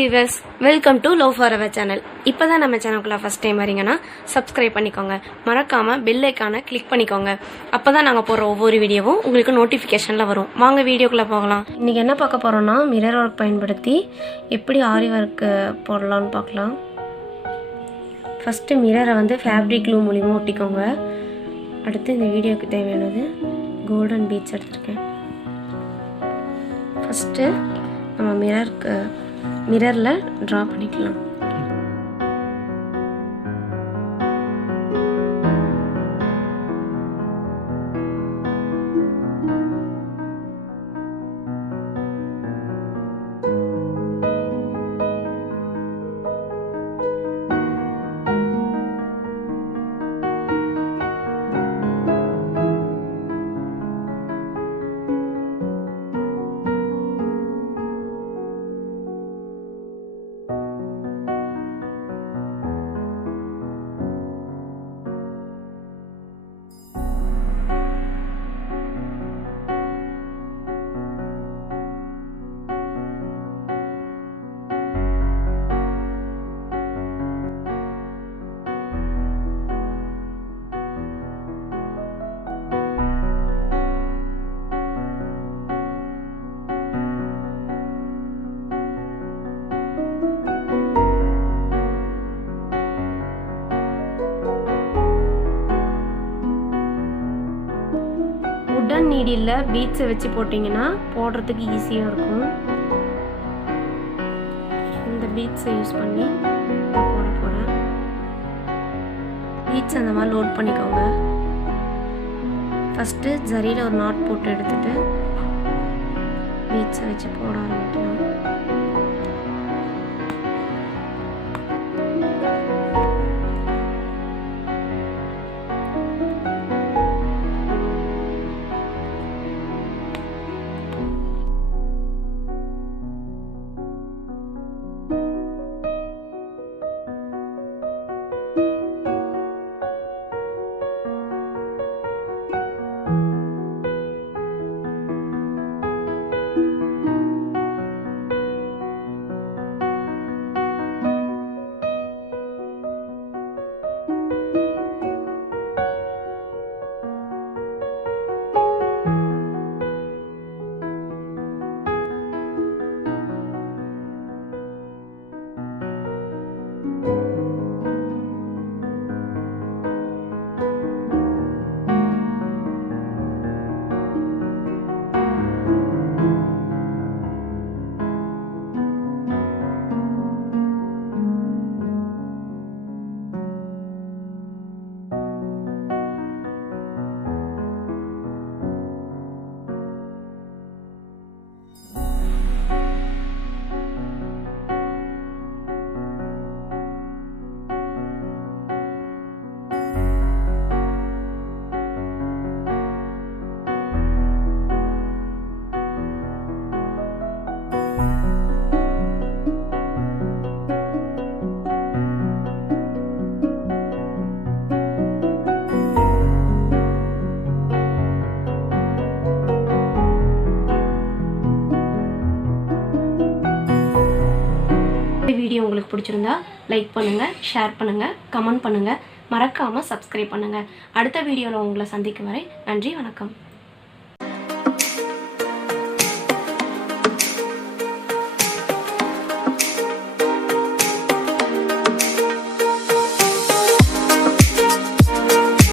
viewers, welcome to Love Forever channel. இப்பதான் நம்ம சேனலுக்குள்ள first time வரீங்கன்னா subscribe பண்ணிக்கோங்க. மறக்காம bell icon-ஐ click பண்ணிக்கோங்க. அப்பதான் நாங்க போற ஒவ்வொரு வீடியோவும் உங்களுக்கு நோட்டிஃபிகேஷன்ல வரும். வாங்க வீடியோக்குள்ள போகலாம். இன்னைக்கு என்ன பார்க்க போறோம்னா மிரர் வர்க் பயன்படுத்தி எப்படி ஆரி வர்க் போடலாம்னு பார்க்கலாம். ஃபர்ஸ்ட் மிரரை வந்து ஃபேப்ரிக் க்ளூ மூலமா ஒட்டிக்கோங்க. அடுத்து இந்த வீடியோக்கு தேவையானது கோல்டன் பீட்ஸ் எடுத்துருக்கேன். ஃபர்ஸ்ட் நம்ம மிரரில் ட்ரா பண்ணிக்கலாம். உடன் நீடில் பீட்ஸை வச்சு போட்டிங்கன்னா போடுறதுக்கு ஈஸியாக இருக்கும். இந்த பீட்ஸை யூஸ் பண்ணி போட போகிறேன். பீட்ஸ் அந்த மாதிரி லோட் பண்ணிக்கோங்க. ஃபஸ்ட்டு ஜரியில் ஒரு நாட் போட்டு எடுத்துட்டு பீட்ஸை வச்சு போட ஆரம்பிக்கலாம். வீடியோ உங்களுக்கு பிடிச்சிருந்தா லைக் பண்ணுங்க, ஷேர் பண்ணுங்க, கமெண்ட் பண்ணுங்க, மறக்காம சப்ஸ்கிரைப் பண்ணுங்க. அடுத்த வீடியோவில் உங்களை சந்திக்கும் வரை நன்றி, வணக்கம்.